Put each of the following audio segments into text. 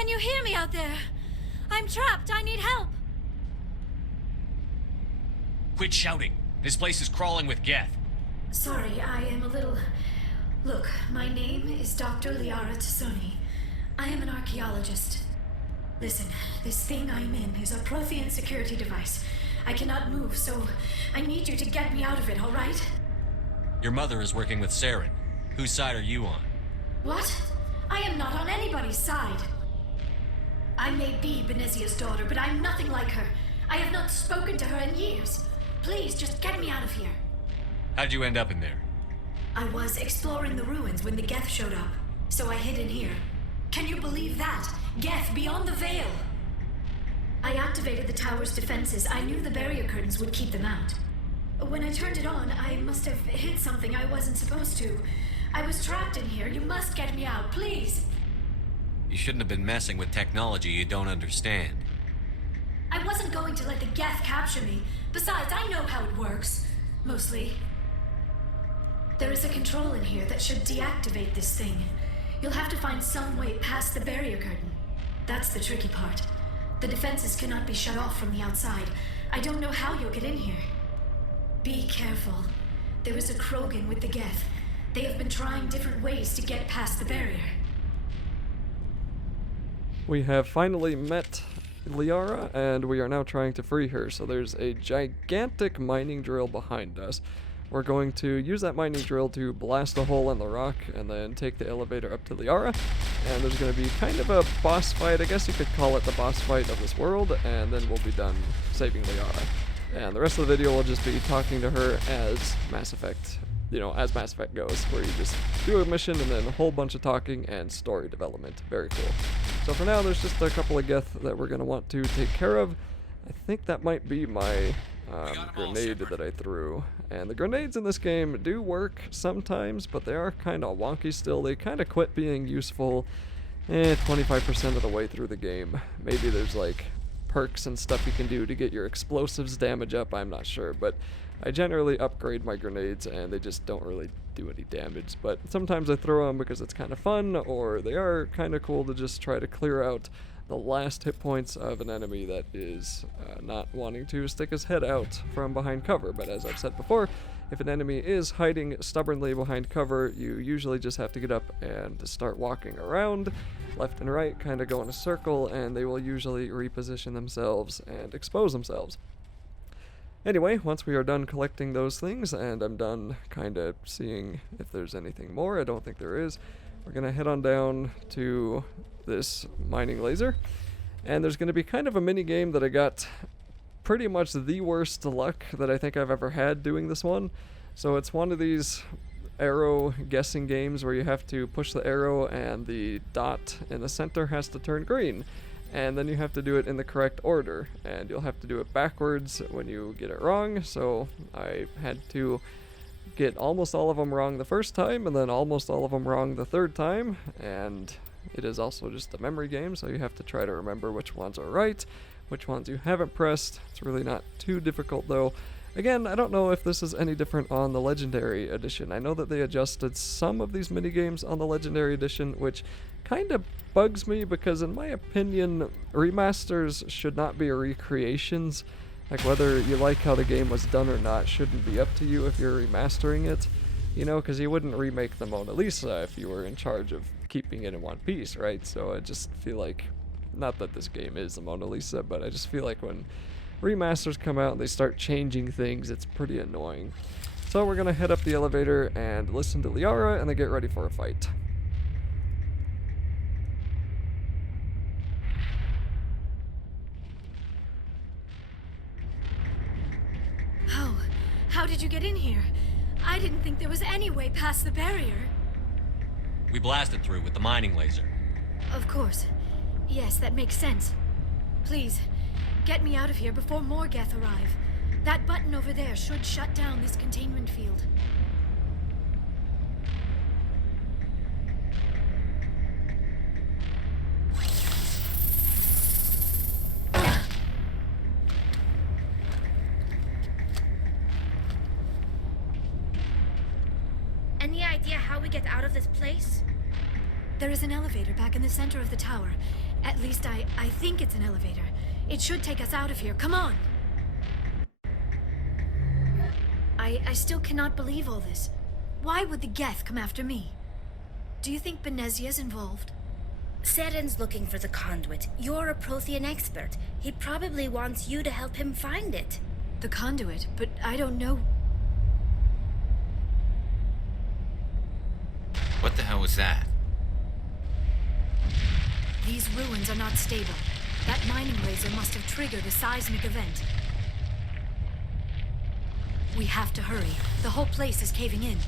Can you hear me out there? I'm trapped. I need help. Quit shouting. This place is crawling with Geth. Sorry, I am a little... Look, my name is Dr. Liara Tassoni. I am an archaeologist. Listen, this thing I'm in is a Prothean security device. I cannot move, so I need you to get me out of it, all right? Your mother is working with Saren. Whose side are you on? What? I am not on anybody's side. I may be Benezia's daughter, but I'm nothing like her. I have not spoken to her in years. Please, just get me out of here. How'd you end up in there? I was exploring the ruins when the Geth showed up, so I hid in here. Can you believe that? Geth beyond the veil! I activated the tower's defenses. I knew the barrier curtains would keep them out. When I turned it on, I must have hit something I wasn't supposed to. I was trapped in here. You must get me out, please! You shouldn't have been messing with technology you don't understand. I wasn't going to let the Geth capture me. Besides, I know how it works. Mostly. There is a control in here that should deactivate this thing. You'll have to find some way past the barrier curtain. That's the tricky part. The defenses cannot be shut off from the outside. I don't know how you'll get in here. Be careful. There is a Krogan with the Geth. They have been trying different ways to get past the barrier. We have finally met Liara, and we are now trying to free her. So there's a gigantic mining drill behind us. We're going to use that mining drill to blast a hole in the rock and then take the elevator up to Liara. And there's going to be kind of a boss fight. I guess you could call it the boss fight of this world, and then we'll be done saving Liara. And the rest of the video will just be talking to her as Mass Effect, as Mass Effect goes, where you just do a mission and then a whole bunch of talking and story development. Very cool. So for now, there's just a couple of Geth that we're going to want to take care of. I think that might be my grenade that I threw. And the grenades in this game do work sometimes, but they are kind of wonky still. They kind of quit being useful 25% of the way through the game. Maybe there's like perks and stuff you can do to get your explosives damage up, I'm not sure, but I generally upgrade my grenades and they just don't really do any damage. But sometimes I throw them because it's kind of fun, or they are kind of cool to just try to clear out the last hit points of an enemy that is not wanting to stick his head out from behind cover. But as I've said before, if an enemy is hiding stubbornly behind cover, you usually just have to get up and start walking around left and right, kind of go in a circle, and they will usually reposition themselves and expose themselves. Anyway, once we are done collecting those things, and I'm done kind of seeing if there's anything more, I don't think there is, we're going to head on down to this mining laser. And there's going to be kind of a mini game that I got pretty much the worst luck that I think I've ever had doing this one. So it's one of these arrow guessing games where you have to push the arrow and the dot in the center has to turn green. And then you have to do it in the correct order, and you'll have to do it backwards when you get it wrong. So I had to get almost all of them wrong the first time, and then almost all of them wrong the third time. And it is also just a memory game, so you have to try to remember which ones are right, which ones you haven't pressed. It's really not too difficult though. Again, I don't know if this is any different on the Legendary Edition. I know that they adjusted some of these minigames on the Legendary Edition, which kind of bugs me because in my opinion, remasters should not be recreations. Like, whether you like how the game was done or not shouldn't be up to you if you're remastering it. Because you wouldn't remake the Mona Lisa if you were in charge of keeping it in one piece, right? So I just feel like, not that this game is the Mona Lisa, but I just feel like when remasters come out and they start changing things, it's pretty annoying. So we're gonna head up the elevator and listen to Liara and then get ready for a fight. How did you get in here? I didn't think there was any way past the barrier. We blasted through with the mining laser. Of course. Yes, that makes sense. Please, get me out of here before more Geth arrive. That button over there should shut down this containment field. Any idea how we get out of this place? There is an elevator back in the center of the tower. At least I think it's an elevator. It should take us out of here. Come on! I still cannot believe all this. Why would the Geth come after me? Do you think Benezia's involved? Seren's looking for the conduit. You're a Prothean expert. He probably wants you to help him find it. The conduit? But I don't know... What the hell was that? These ruins are not stable. That mining laser must have triggered a seismic event. We have to hurry. The whole place is caving in.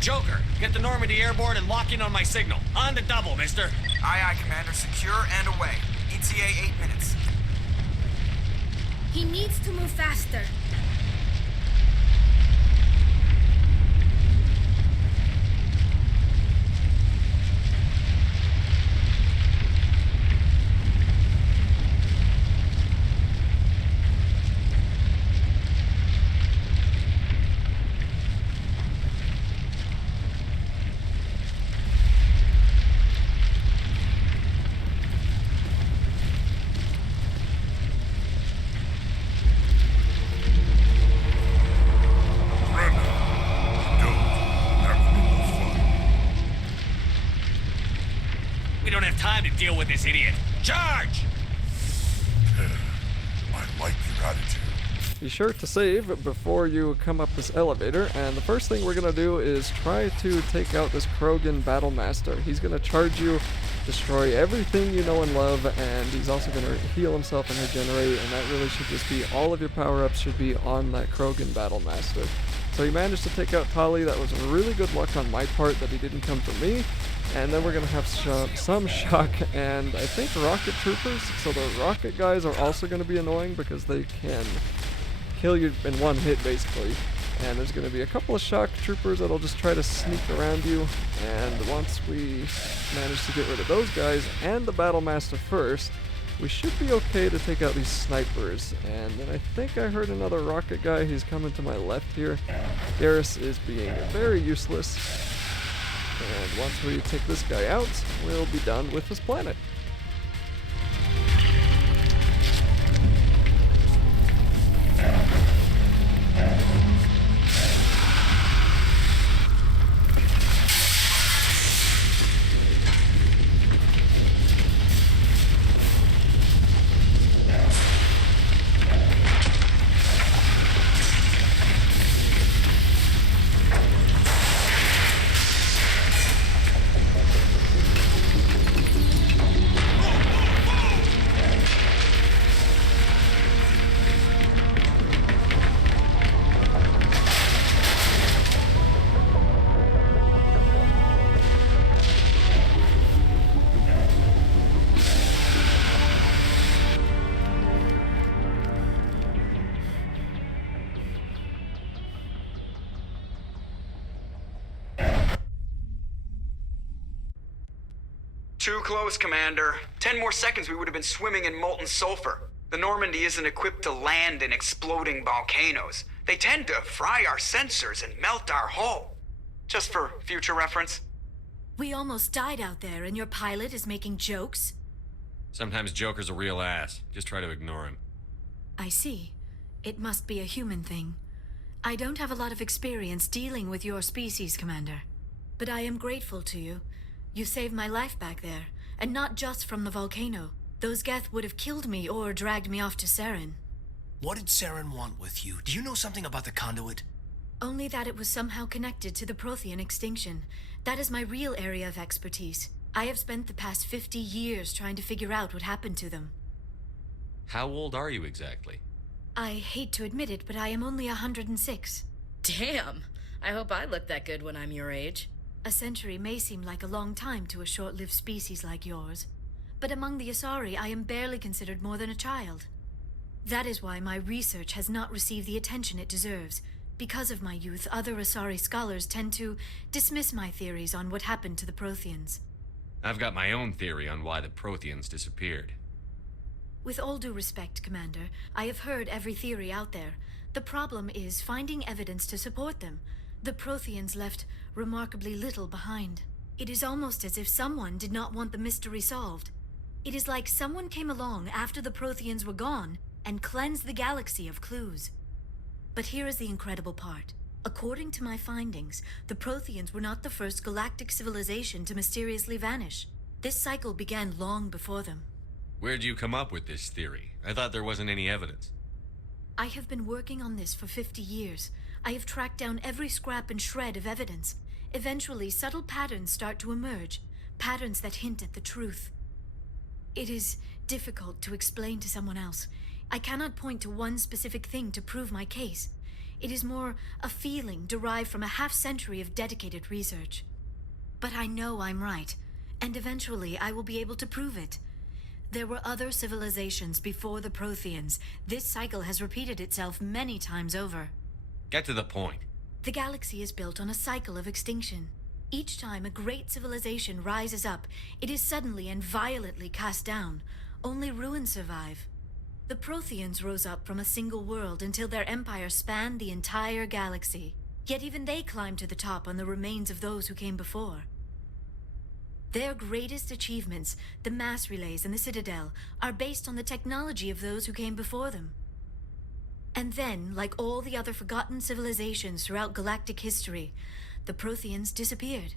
Joker, get the Normandy airborne and lock in on my signal. On the double, mister. Aye, aye, Commander. Secure and away. ETA 8 minutes. He needs to move faster. We don't have time to deal with this idiot. Charge! I like your attitude. Be sure to save before you come up this elevator, and the first thing we're gonna do is try to take out this Krogan Battlemaster. He's gonna charge you, destroy everything you know and love, and he's also gonna heal himself and regenerate, and that really should just be all of your power-ups should be on that Krogan Battlemaster. So he managed to take out Tali. That was really good luck on my part that he didn't come for me. And then we're gonna have some shock and I think rocket troopers. So the rocket guys are also gonna be annoying because they can kill you in one hit basically. And there's gonna be a couple of shock troopers that'll just try to sneak around you. And once we manage to get rid of those guys and the Battlemaster first, we should be okay to take out these snipers. And then I think I heard another rocket guy. He's coming to my left here. Garrus is being very useless. And once we take this guy out, we'll be done with this planet. Too close, Commander. 10 more seconds we would have been swimming in molten sulfur. The Normandy isn't equipped to land in exploding volcanoes. They tend to fry our sensors and melt our hull. Just for future reference. We almost died out there and your pilot is making jokes? Sometimes Joker's a real ass. Just try to ignore him. I see. It must be a human thing. I don't have a lot of experience dealing with your species, Commander. But I am grateful to you. You saved my life back there, and not just from the volcano. Those Geth would have killed me or dragged me off to Saren. What did Saren want with you? Do you know something about the conduit? Only that it was somehow connected to the Prothean extinction. That is my real area of expertise. I have spent the past 50 years trying to figure out what happened to them. How old are you exactly? I hate to admit it, but I am only 106. Damn! I hope I look that good when I'm your age. A century may seem like a long time to a short-lived species like yours, but among the Asari, I am barely considered more than a child. That is why my research has not received the attention it deserves. Because of my youth, other Asari scholars tend to dismiss my theories on what happened to the Protheans. I've got my own theory on why the Protheans disappeared. With all due respect, Commander, I have heard every theory out there. The problem is finding evidence to support them. The Protheans left remarkably little behind. It is almost as if someone did not want the mystery solved. It is like someone came along after the Protheans were gone and cleansed the galaxy of clues. But here is the incredible part. According to my findings, the Protheans were not the first galactic civilization to mysteriously vanish. This cycle began long before them. Where'd you come up with this theory? I thought there wasn't any evidence. I have been working on this for 50 years. I have tracked down every scrap and shred of evidence. Eventually, subtle patterns start to emerge, patterns that hint at the truth. It is difficult to explain to someone else. I cannot point to one specific thing to prove my case. It is more a feeling derived from a half-century of dedicated research. But I know I'm right, and eventually I will be able to prove it. There were other civilizations before the Protheans. This cycle has repeated itself many times over. Get to the point. The galaxy is built on a cycle of extinction. Each time a great civilization rises up, it is suddenly and violently cast down. Only ruins survive. The Protheans rose up from a single world until their empire spanned the entire galaxy. Yet even they climbed to the top on the remains of those who came before. Their greatest achievements, the mass relays and the Citadel, are based on the technology of those who came before them. And then, like all the other forgotten civilizations throughout galactic history, the Protheans disappeared.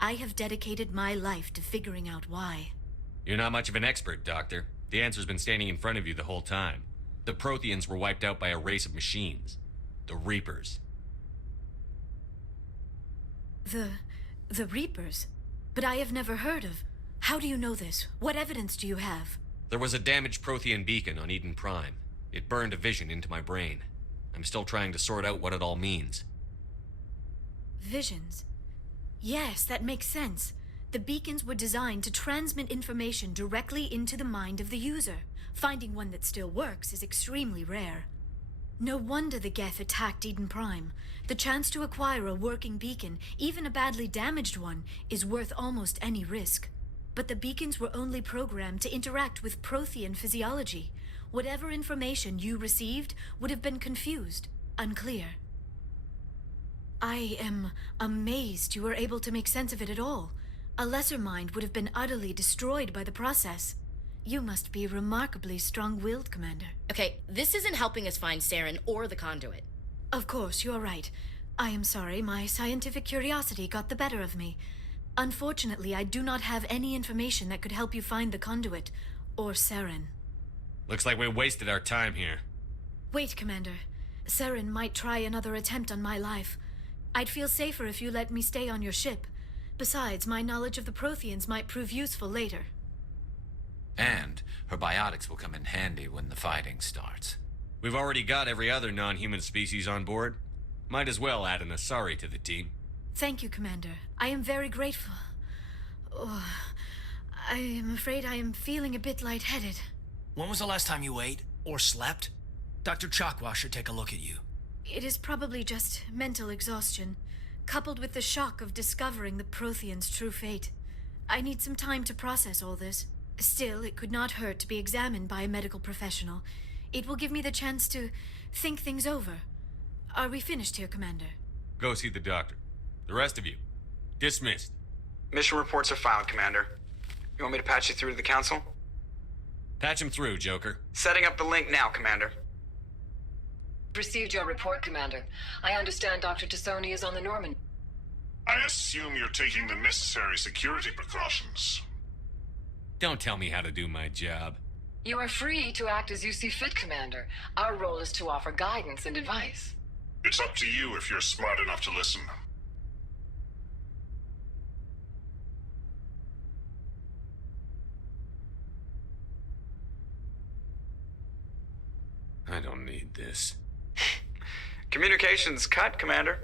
I have dedicated my life to figuring out why. You're not much of an expert, Doctor. The answer's been standing in front of you the whole time. The Protheans were wiped out by a race of machines. The Reapers. The Reapers? But I have never heard of... How do you know this? What evidence do you have? There was a damaged Prothean beacon on Eden Prime. It burned a vision into my brain. I'm still trying to sort out what it all means. Visions? Yes, that makes sense. The beacons were designed to transmit information directly into the mind of the user. Finding one that still works is extremely rare. No wonder the Geth attacked Eden Prime. The chance to acquire a working beacon, even a badly damaged one, is worth almost any risk. But the beacons were only programmed to interact with Prothean physiology. Whatever information you received would have been confused, unclear. I am amazed you were able to make sense of it at all. A lesser mind would have been utterly destroyed by the process. You must be remarkably strong-willed, Commander. Okay, this isn't helping us find Saren or the conduit. Of course, you're right. I am sorry, my scientific curiosity got the better of me. Unfortunately, I do not have any information that could help you find the conduit, or Saren. Looks like we wasted our time here. Wait, Commander. Saren might try another attempt on my life. I'd feel safer if you let me stay on your ship. Besides, my knowledge of the Protheans might prove useful later. And her biotics will come in handy when the fighting starts. We've already got every other non-human species on board. Might as well add an Asari to the team. Thank you, Commander. I am very grateful. Oh, I am afraid I am feeling a bit lightheaded. When was the last time you ate or slept? Dr. Chakwa should take a look at you. It is probably just mental exhaustion, coupled with the shock of discovering the Protheans' true fate. I need some time to process all this. Still, it could not hurt to be examined by a medical professional. It will give me the chance to think things over. Are we finished here, Commander? Go see the doctor. The rest of you, dismissed. Mission reports are filed, Commander. You want me to patch you through to the Council? Patch him through, Joker. Setting up the link now, Commander. Received your report, Commander. I understand Dr. Tassoni is on the Norman. I assume you're taking the necessary security precautions. Don't tell me how to do my job. You are free to act as you see fit, Commander. Our role is to offer guidance and advice. It's up to you if you're smart enough to listen. I don't need this. Communications cut, Commander.